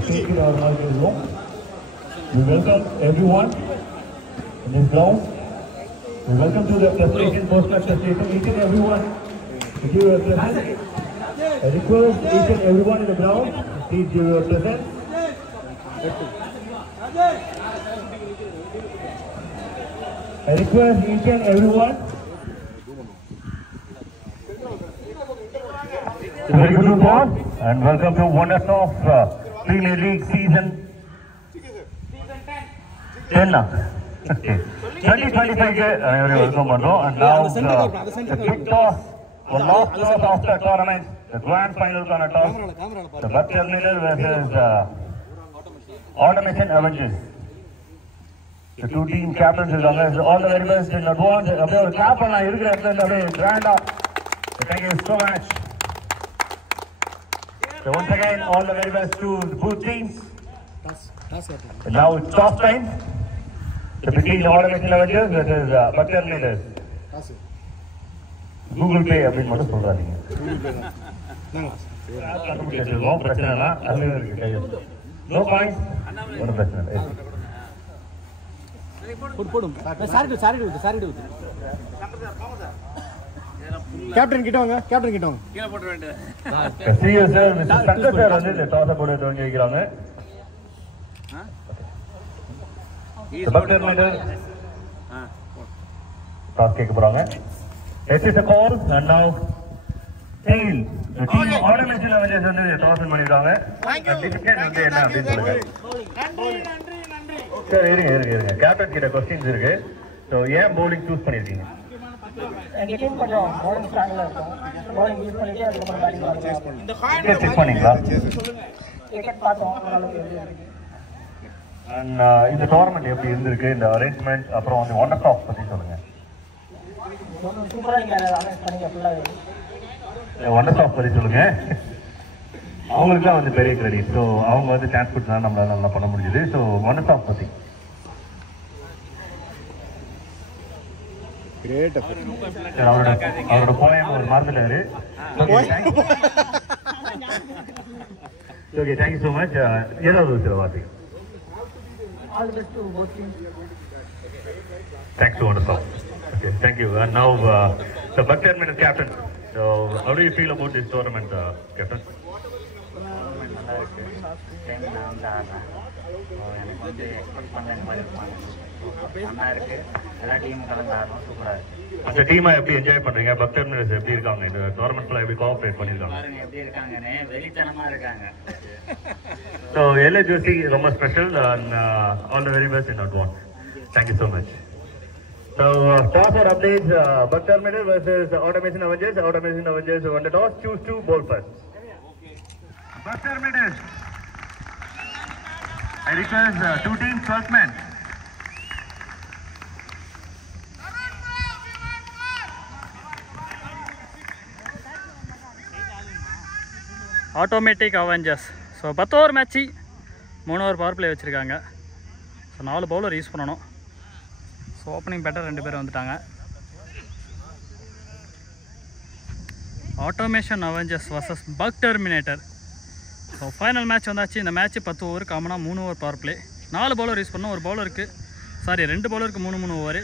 take it or not in room. We welcome everyone in this ground. We welcome to the presentation, post-match presentation, each and everyone to give your present. I request each and everyone in the ground, please give your present. I request each and everyone. Very good morning and welcome to Wonders of Premier League season 10. Okay. 2025 welcome and now the kickoff or last toss of the tournament, the grand final toss, the Buck Terminator versus Automation Avengers. The two team captains is all the very best in advance. Abhi clap on grand. Thank you so much. So once again, all the very best to both teams. And now it's toss time. Between Automation Avengers versus Buck Terminators. Google Pay அப்படின்னு மட்டும் சொல்றாதீங்க. No பிரச்சனைனா அதுல இருக்கு கையில். No point. ஒரு பிரச்சனை இல்லை. போடும். சாரிடு. கேப்டன் கிட்ட வாங்க. கீழ போட வேண்டியது. CO sir mister Shankar sir வந்து இந்த டாஸ் போட தொடங்கி வைக்கிறாங்க. Buck Terminator. Toss கேட்க போறாங்க. This is a call and now tail. The team Automation Avengers வந்து toss பண்ணிருக்காங்க. டிக்கெட் வந்து என்ன அப்படி சொல்லுங்க. நன்றி. சார் இருங்க. கேப்டன் கிட்ட क्वेश्चंस இருக்கு. சோ ஏன் bowling சூஸ் பண்ணிருக்கீங்க? எங்க டீம் கொஞ்சம் bowling ஸ்ட்ராங்கா இருக்கும். bowling யூஸ் பண்ணிட்டு அதுக்கு அப்புறம் பேட்டிங் பண்ணுவோம். இந்த ஹார்ட் செக் பண்ணீங்களா? கிரிக்கெட் பார்த்தோம். ஓரளவுக்கு இருக்கு. And இந்த டோர்னமெண்ட் எப்படி இருந்திருக்கு இந்த அரேஞ்ச்மெண்ட் அப்புறம் வந்து ஒண்டர்ஸ் ஆஃப் பத்தி சொல்லுங்க. சூப்பரா நீங்க அரேஞ்ச் பண்ணீங்க ஃபுல்லாவே. ஒண்டர்ஸ் ஆஃப் பத்தி சொல்லுங்க. அவங்களுக்குலாம் வந்து பெரிய கிரெடிட். ஸோ அவங்க வந்து சான்ஸ் கொடுத்தா நம்மளால நல்லா பண்ண முடியுது. ஸோ ஒண்டர்ஸ் ஆஃப் பத்தி கிரேட். அவரோட போயம் ஒரு மறந்துட்டாரு. Okay thank you so much. ஏதாவது ஒரு சில வார்த்தை. All the best to both teams. Thanks to Wonders of. Okay, thank you. And now the Buck Terminator captain. So how do you feel about this tournament, captain? அந்த டீமை எப்படி enjoy பண்றீங்க? Buck Terminators எப்படி இருக்காங்க? இந்த டோர்னமெண்ட்ல எப்படி cooperate பண்ணிருக்காங்க? எப்படி இருக்காங்கனே வெளித்தனமா இருக்காங்க. So LHC ரொம்ப special and all the very best in advance. Thank you so much. So toss or updates, Buck Terminator versus Automation Avengers. Automation Avengers won the toss. Choose to bowl first. Buck Terminators. I request two teams 12 men. Automatic Avengers. So 10 over match 3 over power play வச்சுருக்காங்க. So 4 bowler use பண்ணணும். So opening batter 2 பேர் வந்துட்டாங்க. Automation Avengers versus bug Terminator. So final match வந்தாச்சு. இந்த match 10 over காமனாக 3 over power play. 4 bowler use பண்ணோம். 2 பவுலருக்கு 3 over.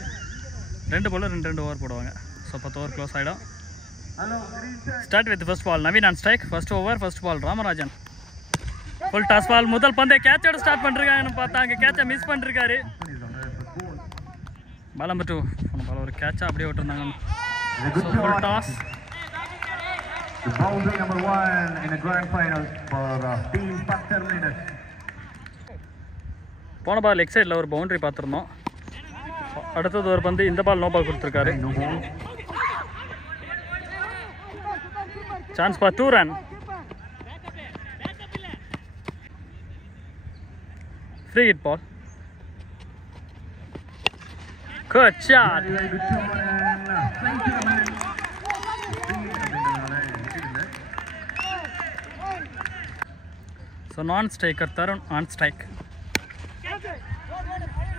2 bowler 2 over போடுவாங்க. ஸோ 10 ஓவர் க்ளோஸ் ஆகிடும். Start with first ball. Naveen on strike. First over first ball Ramarajan. Full toss ball. முதல் பந்தே கேட்சோட start பண்ணிருக்காங்கன்னு பார்த்தா அங்கே கேட்சை மிஸ் பண்ணிருக்காரு. பால் நம்பர் 2. பால் ஒரு கேட்சா அப்படியே விட்டுருந்தாங்க. Full toss. Boundary number 1 in the grand final for team Buck Terminators. போன பால் லெக் சைடில் ஒரு பவுண்டரி பார்த்துருந்தோம். அடுத்தது ஒரு பந்து இந்த பால் நோ பால் கொடுத்துருக்காரு. Chance for 2 run. Free hit ball. Good shot. So non-striker Tarun on strike.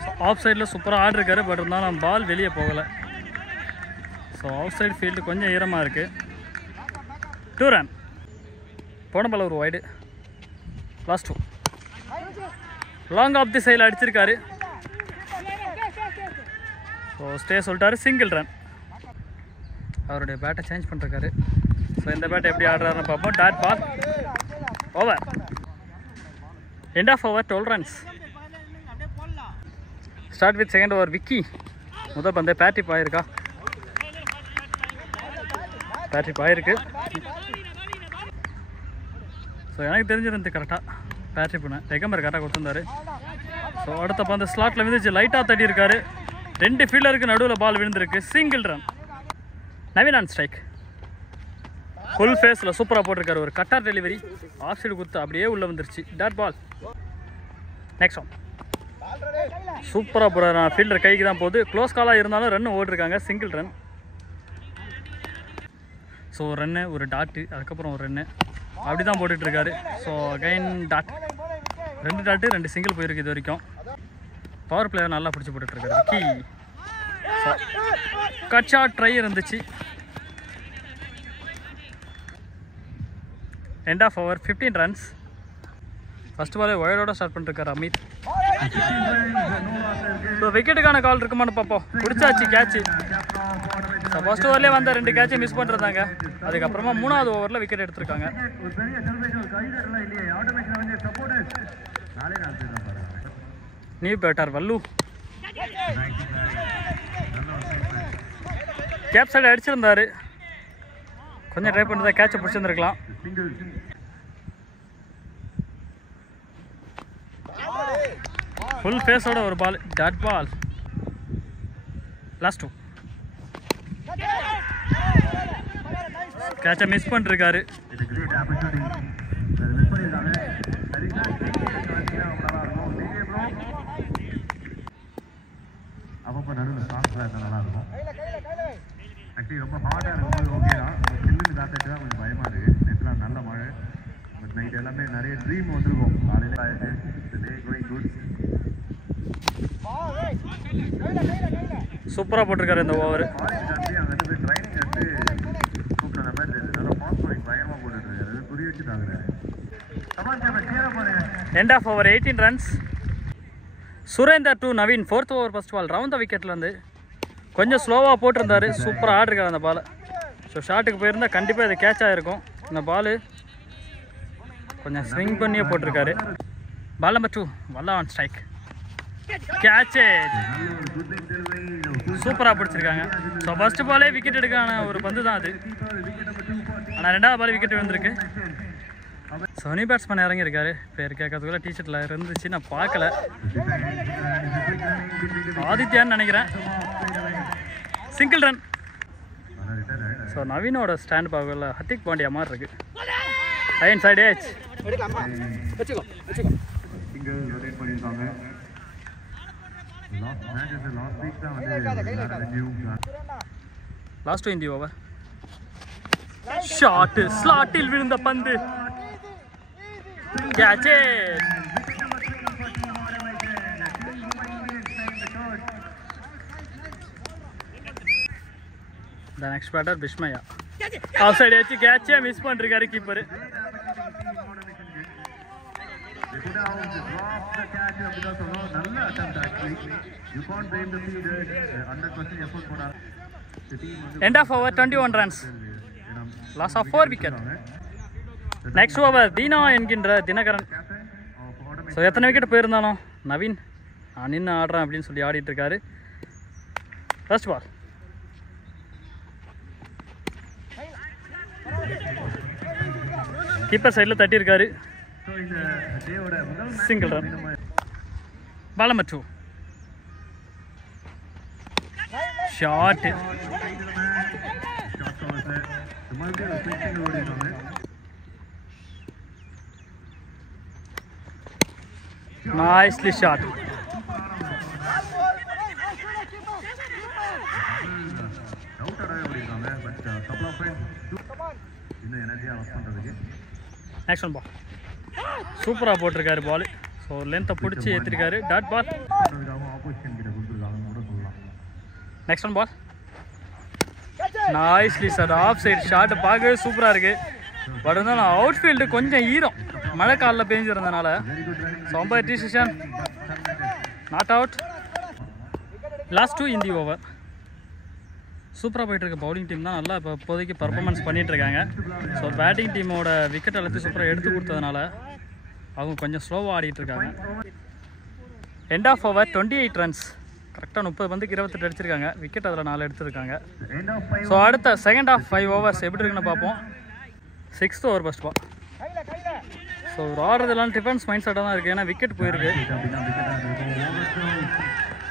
So offside சூப்பராக ஆடிருக்காரு. பட் இருந்தாலும் பால் வெளியே போகலை. ஸோ அவுட் சைடு ஃபீல்டு கொஞ்சம் ஈரமாக இருக்குது. 2 ரன். போன பால் ஒரு wide. Last 2. Long off the சைடில் அடிச்சிருக்காரு. ஸோ ஸ்டே சொல்லிட்டாரு, சிங்கிள் ரன். அவருடைய பேட்டை சேஞ்ச் பண்ணிருக்காரு. ஸோ இந்த பேட்டை எப்படி ஆடுறாருன்னு பார்ப்போம். Dot ball, over. End of over, 12 runs. Start with second over Vicky. முதல் பந்து பேட்ரிப் ஆயிருக்கா? பேட்ரிப் ஆயிருக்கு. ஸோ எனக்கு தெரிஞ்சிருந்து கரெக்டாக பேட்ரிப்னு ரெகம்பர் கரெக்டாக கொடுத்துருந்தாரு. ஸோ அடுத்த பந்து ஸ்லாட்டில் விழுந்துச்சு, லைட்டாக தட்டி இருக்காரு. 2 ஃபீல்டருக்கு நடுவில் பால் விழுந்திருக்கு. Single run. Naveen on strike. Full ஃபேஸில் சூப்பராக போட்டிருக்காரு. ஒரு கட்டார் டெலிவரி, ஆஃப் சைடு குத்து அப்படியே உள்ளே வந்துருச்சு. Dot ball. Next one. சூப்பராக போகிறாரு. ஃபீல்டர் கைக்கு தான் போகுது. க்ளோஸ் காலாக இருந்தாலும் ரன் ஓடிருக்காங்க. Single run. ஸோ ஒரு ரன்னு, ஒரு டாட்டு, அதுக்கப்புறம் ஒரு ரன்னு, அப்படி தான் போட்டுட்ருக்காரு. So again dot. 2 dot 2 single போயிருக்கு இது வரைக்கும். பவர் பிளேயர் நல்லா பிடிச்சி போட்டுட்ருக்காரு விக்கி. கட் ஷாட் ட்ரை இருந்துச்சு. End of over, 15 runs. First பாலே ஒயரோட ஸ்டார்ட் பண்ணிருக்காரு அமித். ஸோ விக்கெட்டுக்கான கால் இருக்குமான்னு பார்ப்போம். பிடிச்சாச்சு கேட்சு. ஸோ ஃபர்ஸ்ட் ஓவர்லேயே வந்த 2 கேட்சை மிஸ் பண்ணிருந்தாங்க. அதுக்கப்புறமா 3வது ஓவரில் விக்கெட் எடுத்திருக்காங்க. நியூ பேட்டர் வல்லு. கேப் சைடு அடிச்சிருந்தாரு. கொஞ்சம் ட்ரை பண்ணுறதா கேட்சை பிடிச்சிருந்துருக்கலாம். ஃபுல் ஃபேஸோட ஒரு பால். Dot ball. லாஸ்ட் 2. கேட்சை மிஸ் பண்ணிருக்காரு. அப்பப்போ நடுவில் சாஃப்டாக இருந்தால் நல்லாயிருக்கும். ஆக்சுவலி ரொம்ப ஹார்டாக இருக்கும்போது ஓகே தான். சில்லுன்னு காத்துட்டு தான் கொஞ்சம் பயமாக இருக்குது. நேற்றுலாம் நல்ல மழை. பட் நைட் எல்லாமே நிறைய ட்ரீம் வந்துருக்கும். காலையில் ஆயிடுச்சு. டே கோயிங் குட். சூப்பராக போட்டிருக்காரு இந்த ஓவர். காலேஜ் தாண்டி அங்கே வந்து ட்ரைனிங் எடுத்து கூப்பிட்ற மாதிரி தெரியுது. நல்லா ஃபாஸ்ட் பாலிங் பயங்கரமாக போட்டுருக்காரு. அது புரிய வச்சு தாக்குறாரு. End of over, 18 runs. Surendar to Naveen. 4th over first ball. Round the விக்கெட்லேருந்து கொஞ்சம் ஸ்லோவாக போட்டிருந்தாரு. சூப்பராக ஆடிருக்காரு அந்த பால். ஸோ ஷாட்டுக்கு போயிருந்தால் கண்டிப்பாக இது கேட்ச் ஆகிருக்கும். இந்த பால் கொஞ்சம் ஸ்விங் பண்ணியே போட்டிருக்காரு. பால் நம்பர் 2, வல்லா ஆன் ஸ்ட்ரைக். கேட்சு சூப்பராக பிடிச்சிருக்காங்க. ஸோ ஃபர்ஸ்ட் பாலே விக்கெட் எடுக்கான ஒரு பந்து தான் அது. ஆனால் 2வது பால் விக்கெட் விழுந்திருக்கு. சோனி பேட்ஸ்மேன் இறங்கியிருக்காரு. பேர் கேட்கறதுக்குள்ள டிஷர்ட்டில் இருந்துச்சு, நான் பார்க்கல. ஆதித்யான்னு நினைக்கிறேன். Single run. ஸோ நவீனோட ஸ்டாண்ட் பார்க்கல ஹர்திக் பாண்டியா மாதிரி இருக்கு. அயன் சைடு ஏச். Last 20 over. ஷாட் ஸ்லாட்டில் விழுந்த பந்து. Catch it! The next batter Bishmaya. Outside edge catch miss பண்ணிருக்காரு கீப்பர். End of over, 21 runs. Loss of 4 wickets. Next over Deena என்கின்ற தினகரன். ஸோ எத்தனை விக்கெட் போயிருந்தாலும் நவீன் நான் நின்று ஆடுறேன் அப்படின்னு சொல்லி ஆடிட்டு இருக்காரு. First ball. கீப்பர் சைடில் தட்டியிருக்காரு. Single run. Ball number 2. Shot. Nicely shot. Next one ball. சூப்பராக போட்டிருக்காரு பால். ஸோ லென்த்தை பிடிச்சி ஏற்றிருக்காரு. Dot ball. Next one ball. Nicely sir. Off side shot பார்க்கவே சூப்பராக இருக்குது. பட் இருந்தாலும் அவுட் ஃபீல்டு கொஞ்சம் ஈரம் மழை காலில் பேஞ்சிருந்தனால Somber decision. Not out. Last 2 in the over. சூப்பராக போயிட்டுருக்கு பவுலிங் டீம் தான் நல்லா இப்போ இப்போதைக்கு பர்ஃபார்மன்ஸ் பண்ணிகிட்ருக்காங்க. ஸோ பேட்டிங் டீமோட விக்கெட் எல்லாத்தையும் சூப்பராக எடுத்து கொடுத்ததுனால அவங்க கொஞ்சம் ஸ்லோவாக ஆடிட்டுருக்காங்க. End of over 28 runs. கரெக்டாக 30 பந்துக்கு 28 அடிச்சிருக்காங்க. விக்கெட் அதில் 4 எடுத்துருக்காங்க. ஸோ அடுத்த செகண்ட் ஆஃப் 5 ஓவர்ஸ் எப்படி இருக்குன்னு பார்ப்போம். 6th ஓவர் ஃபர்ஸ்ட் பால். ஸோ ஒரு ஆடுறதுலாம் டிஃபென்ஸ் மைண்ட் செட்டாக தான் இருக்குது. ஏன்னா விக்கெட் போயிருக்கு.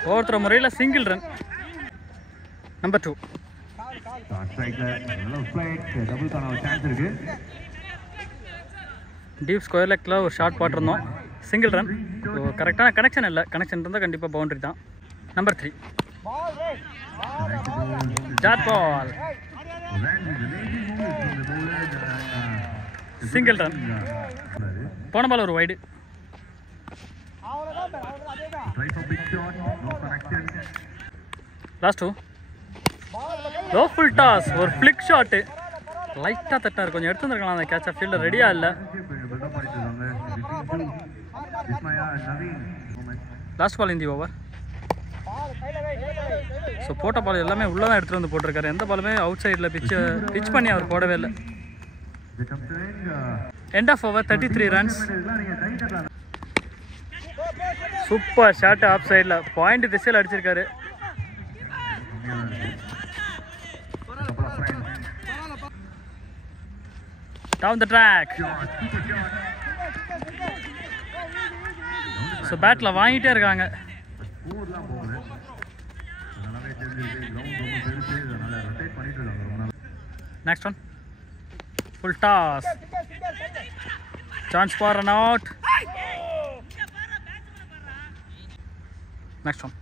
ஒவ்வொருத்தர் முறையில் single run. Number 2. Deep square லெக்கில் ஒரு ஷார்ட் போட்டிருந்தோம். Single run. ஸோ கரெக்டான கனெக்ஷன் இல்லை. கனெக்ஷன் இருந்தால் கண்டிப்பாக பவுண்டரி தான். Number 3. Dot ball. Single run. போன பால் ஒரு wide. Last 2. Low full toss. ஒரு ஃப்ளிக் ஷாட்டு லைட்டாக தட்டார். கொஞ்சம் எடுத்து வந்துருக்கலாம். அந்த கேட்ச ஃபீல்டர் ரெடியாக இல்லை. லாஸ்ட் பால் இந்த ஓவர். ஸோ போட்ட பால் எல்லாமே உள்ளே தான் எடுத்துகிட்டு வந்து போட்டிருக்காரு. எந்த பாலுமே அவுட் சைடில் பிச் பண்ணி அவர் போடவே இல்லை. End of over 33 runs. Super shot off சைடில் பாயிண்ட் திசையில் அடிச்சிருக்காரு. Down the track. ஸோ பேட்டில் வாங்கிட்டே இருக்காங்க. Next one. Full toss. Chance for run out. Next one.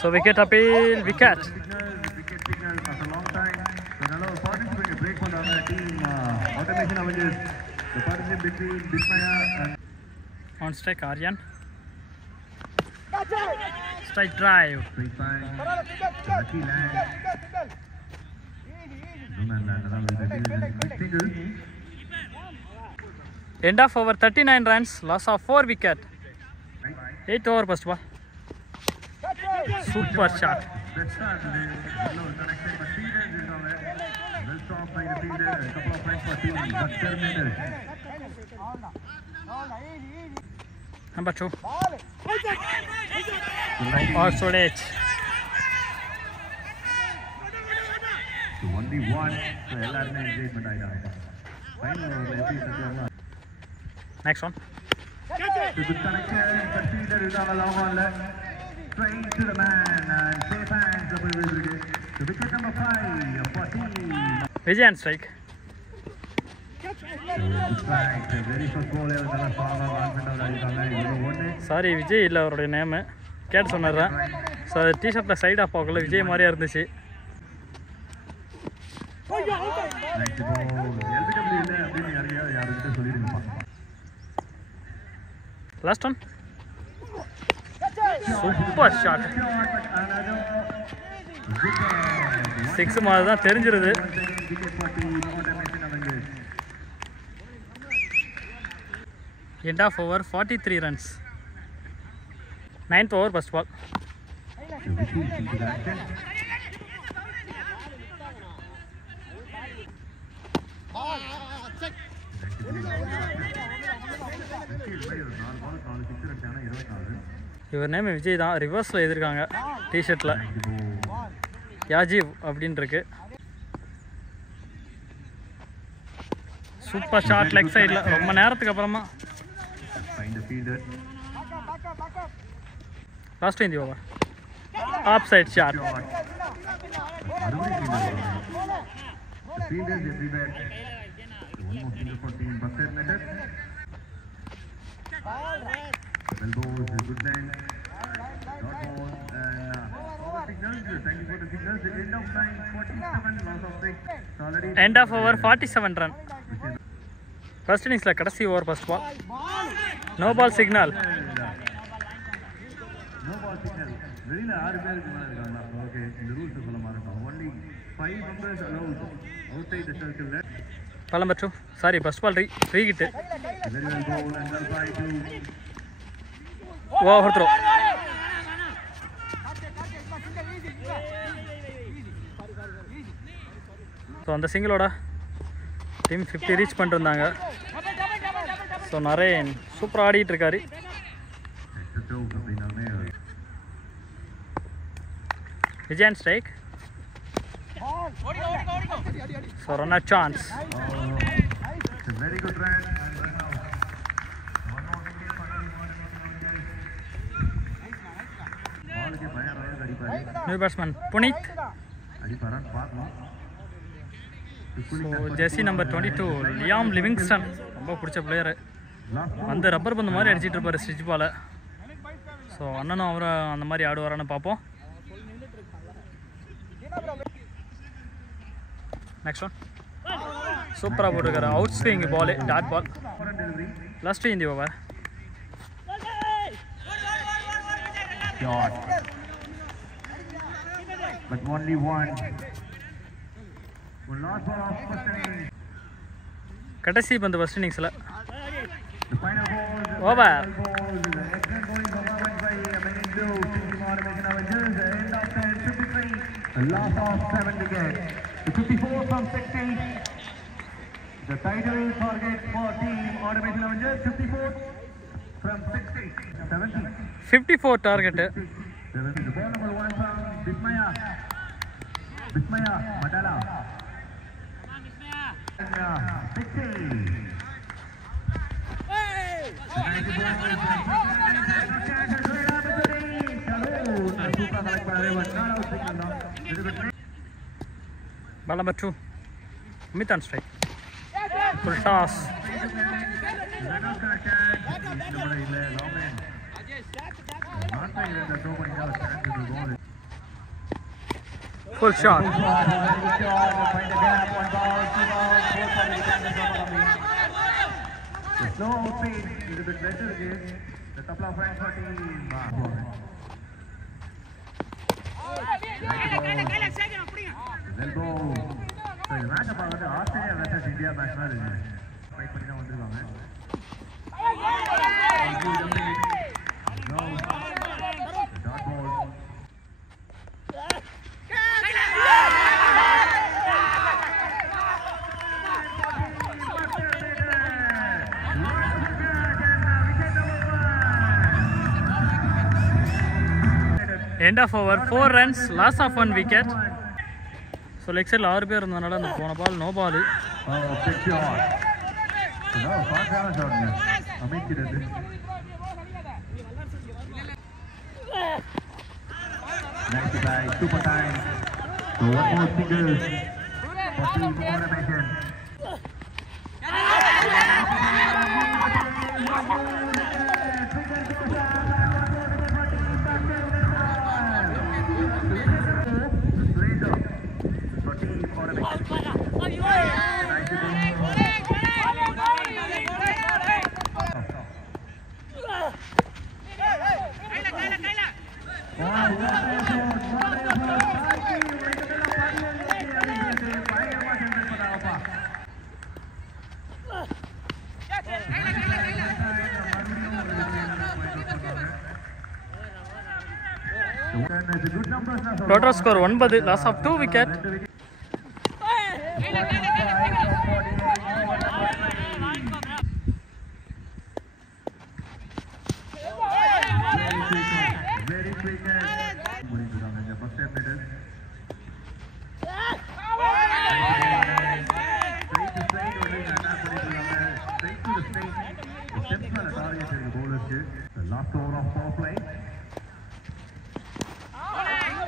So wicket appeal. Wicket. On strike Aryan. Strike drive. End of over 39 runs. Loss of 4 wicket. 8th over first ball. Super shot. Number 2. Also late. Next one. Straight to the man and safe hands up with the wicket number 5 14. Vijay and strike. Sorry Vijay இல்லை அவருடைய name. கேட்டு சொன்னார்தான். So அது டிஷர்ட்டில் side of பார்க்கல. விஜய் மாதிரியா இருந்துச்சு. Last one. Super shot. 6 மாதிரி தான் தெரிஞ்சிருது. End of over 43 runs. 9th over first ball. இவர் நேம் விஜய் தான். ரிவர்ஸில் எழுதியிருக்காங்க டிஷர்ட்டில். யாஜீவ் அப்படின்னு இருக்கு. சூப்பர் ஷாட் லெக் சைடில். ரொம்ப நேரத்துக்கு அப்புறமா. லாஸ்ட் இந்த over. Off side shot. End of over 47 run. First innings la kadasi over first ball. No ball signal. No ball signal. Very hard ball irukanga. Okay, இந்த ரூல்ஸ் சொல்ல மாட்டோம். Only 5 members allowed outside the circle there. Ball number 2. Sorry, first ball free hit. Wow, throw. So on the single order, team 50 reach பண்ணிருந்தாங்க. So Naren சூப்பரா ஆடிட்டு இருக்காரு. Vijayan strike. So run a chance. It's a very good run. New batsman Puneet. So jersey number 22 Liam Livingston. ரொம்ப பிடிச்ச player. அந்த rubber பந்து மாதிரி அடிச்சிட்டு இருப்பாரு ஸ்டிச் பால. ஸோ அண்ணனும் அவரை அந்த மாதிரி ஆடுவாரான்னு பார்ப்போம். நெக்ஸ்ட் ஒன் சூப்பராக போட்டுருக்காரு. அவுட் ஸ்விங் பால், டாட் பால். லாஸ்ட் இந்த over. But only one last ball of first innings. கடைசி பந்து ஃபர்ஸ்ட் இன்னிங்ஸில். The final ball. Over. Excellent bowling performance by Manindo. Team Automation Avengers. The end of 10:53. The last of 7 wickets. The 54 from 60. The title target for Team Automation Avengers. 54 from 60. 70. 54 target. The ball number 1 from Bismaya Madala. 60. Ball number 2 Amit on strike. Full toss. Full shot. Slow speed, a little bit better again. The couple of runs for team. Elbow. So the match about Australia versus India match மாதிரி இருக்கு. Fight பண்ணி தான் வந்திருக்காங்க. Dot ball. End of over, 4 runs, loss of 1 wicket. So leg side 6 பேர் இருந்தனால அந்த போன ball no ball. Big shot. No, பாக்காம ஷாட்ங்க. அமைக்கிறது. Nice try, super time. So one more single for Team Automation. Total score 9, loss of 2 wicket. Very quick. The last over of power play.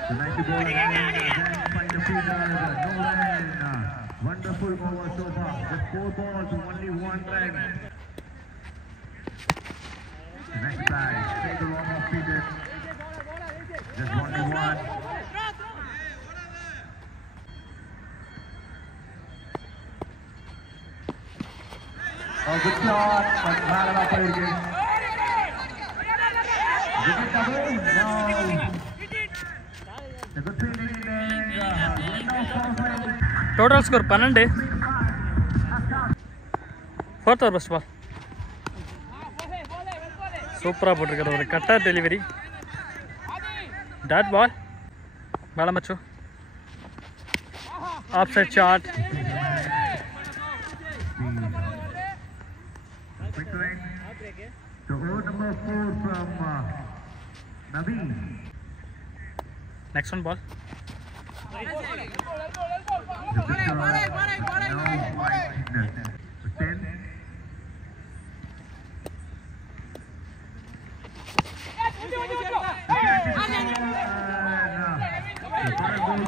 The 90 ball again, find the fielder, no run. Wonderful over so far. Just 4 balls, only 1 run. The next guy, take the long off fielder. Just only 1. Oh, good shot, but not enough for you. Wicket double? No. The good fielding and Total score 12. 4th over first ball. சூப்பராக போட்டிருக்கிற ஒரு cutter delivery. Dot ball. மேலே மச்சு. Off side shot. Next one ball.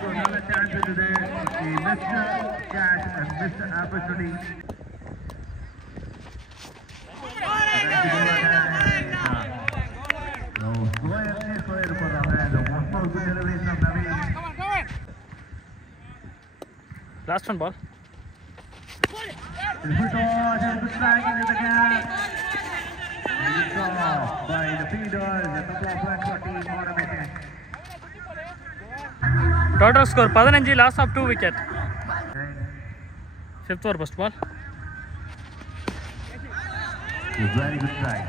Another chance into there. He missed the catch and missed the opportunity. Last one ball. Good strike into the gap. Good draw by the Feeders. A couple of runs for team automated. Total score 15, loss of 2 wicket. 5th over first ball. Very good strike.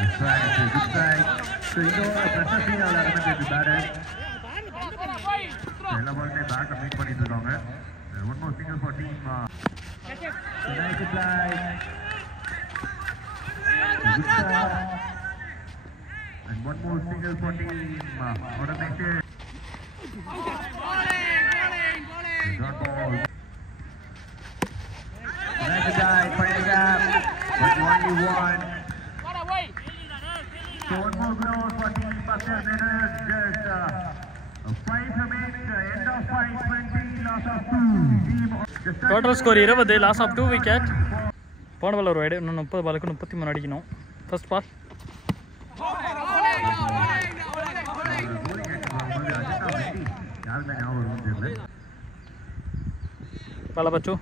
Good strike. So you know pressure scene available batter. Ella ball ne back meet பண்ணிருக்காங்க. One more single for team. Nice play. Good shot. And one more single for team. Automated. Dot ball. Nice guy, fighting up. But only one. So one more ground for team. Buster Miners. Just 5 remains. End of 5, 20, loss of 2. Team. Total score 20, loss of 2 wicket. போன ball ஒரு wide, இன்னும் 30 பாலுக்கு 33 அடிக்கணும். First ball. பால பச்சு.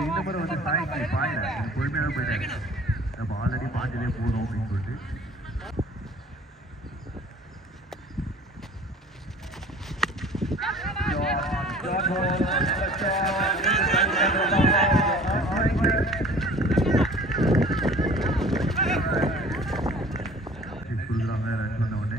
இந்த முறை வந்து சாய்க்கு பாயல பொறுமையாக போயிட்டாங்க. நம்ம ஆல்ரெடி பாஞ்சிலே போதும் அப்படின்னு சொல்லிட்டு கொடுக்குறாங்க ரன் பண்ண உடனே.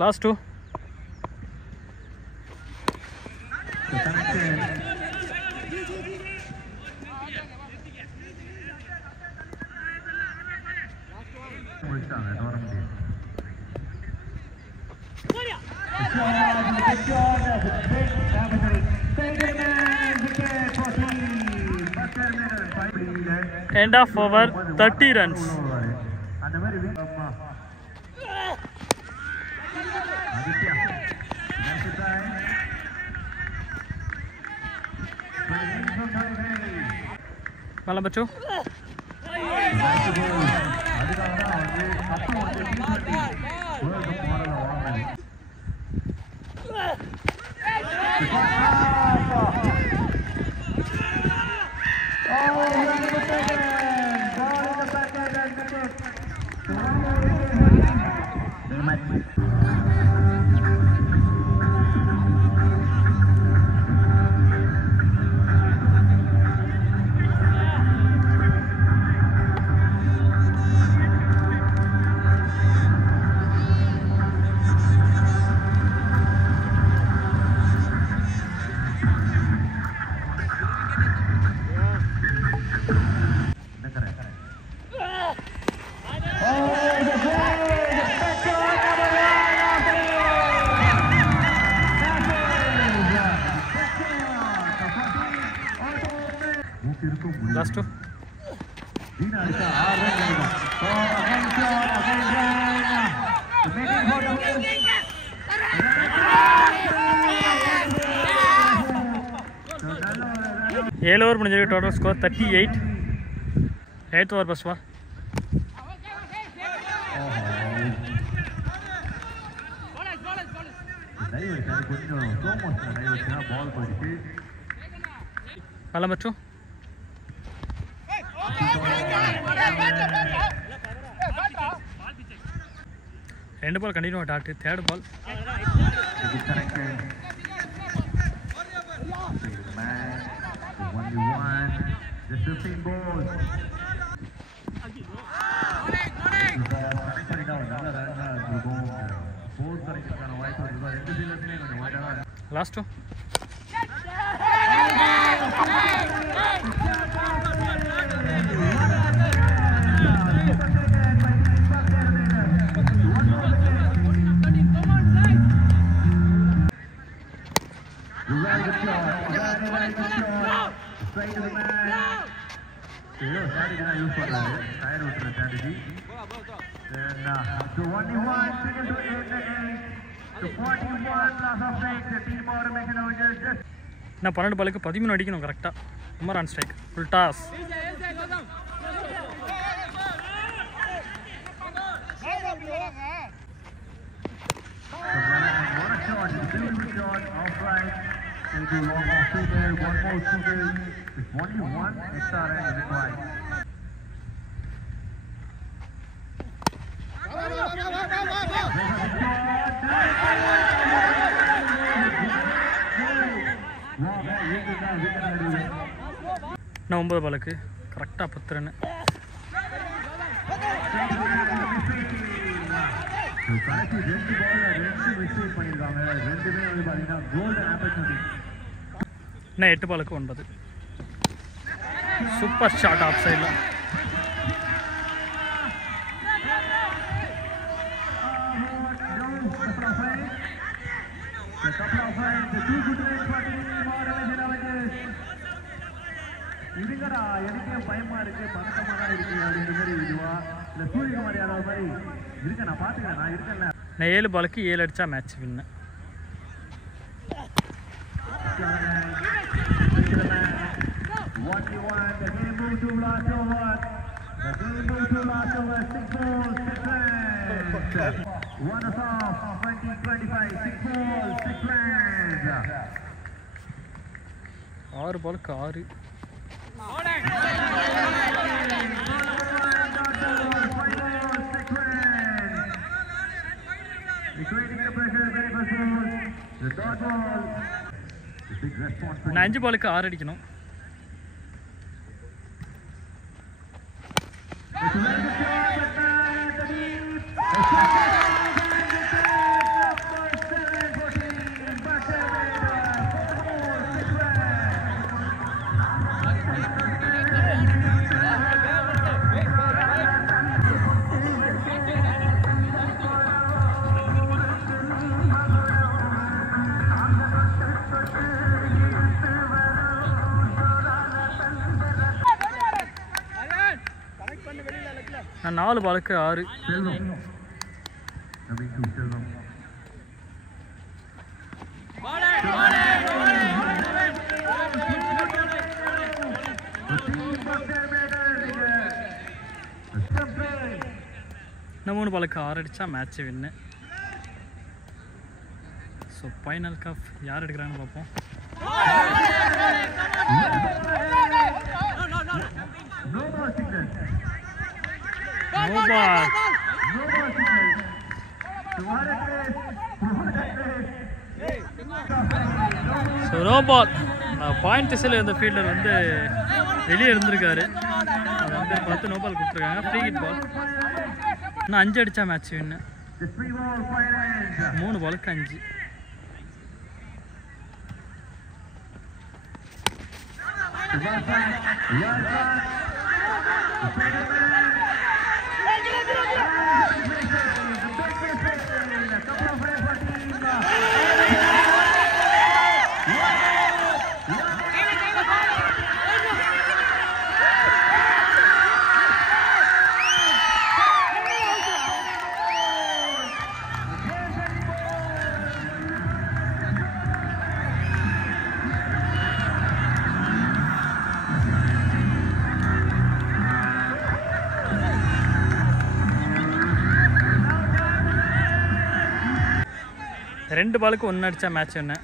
Last 2. End of over, 30 runs. Malam bacu. ஏழு ஓவர் முடிஞ்சிருக்கு. Total score 38. 8th over first ball. Number 2. ரெண்டு ball continue dot. Third ball. Just 15 balls. Last two. Straight to the man. Strategy gonna use for that. Tired with the strategy. Then to 1-1, second to 8 to 41. Loss of strike. The team automation avengers just. நான் 12 பாலுக்கு 13 அடிக்கணும் கரெக்டா. Number on strike. Full toss. What a shot! Beautiful shot. Outright. They do long off two there. One more two there. It's 1-1. Extra run is required. நான் 9 பாலுக்கு கரெக்டா 10 run. கடைசி 2 பால்ல 2 mistake பண்ணிருக்காங்க. ரெண்டுமே வந்து பாத்தீங்கன்னா கோல்டன் ஆப்பர்ச்சுனிட்டி. நான் 8 பாலுக்கு 9. சூப்பர் ஷாட் ஆஃப் சைடுல. இதுங்கடா எனக்கே பயமா இருக்கு, பதட்டமா தான் இருக்கு அப்படின்ற மாதிரி இதுவா இல்ல சூரியகுமாரி யாராவது மாதிரி இருக்க நான் பாத்துக்கிறேன். நான் இருக்கேன்ல. நான் 7 பாலுக்கு 7 அடிச்சா மேட்ச் வின்னு. ஆறு பாலுக்கு 6. நான் 5 பாலுக்கு 6 அடிக்கணும். நான் 4 பாலுக்கு 6. நான் 3 பாலுக்கு 6 அடிச்சா match win. So final cup யார் எடுக்கிறாங்கன்னு பார்ப்போம். No ball. So no ball. Point திசையில் இருந்த ஃபீல்டர் வந்து வெளியே இருந்திருக்காரு. அதை வந்து பார்த்து நோ பால் கொடுத்துருக்காங்க. Free hit ball. இன்னும் 5 அடித்தா மேட்ச் வின்னு. 3 பாலுக்கு 5. 2 பாலுக்கு 1 அடிச்சா மேட்ச் என்ன.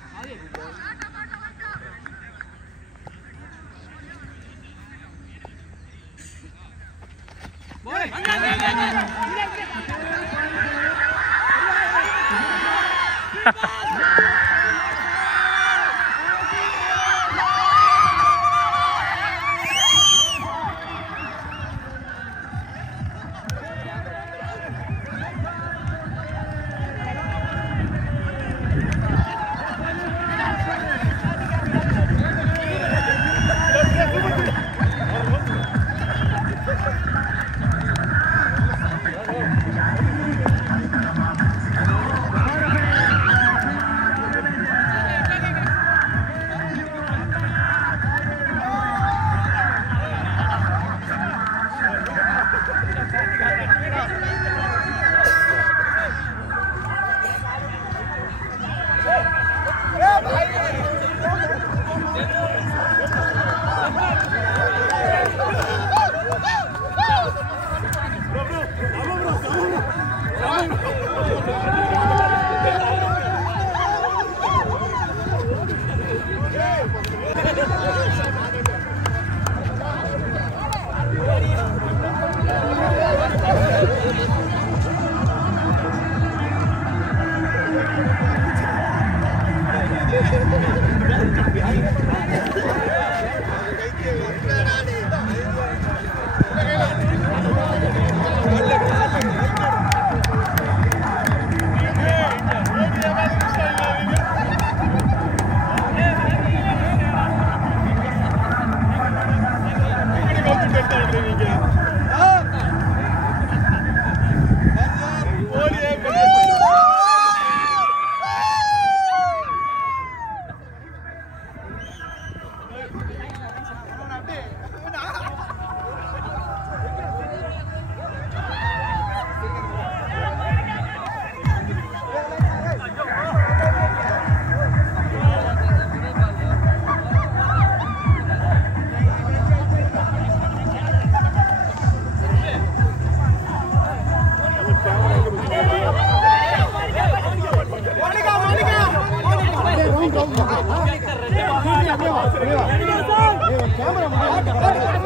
Camera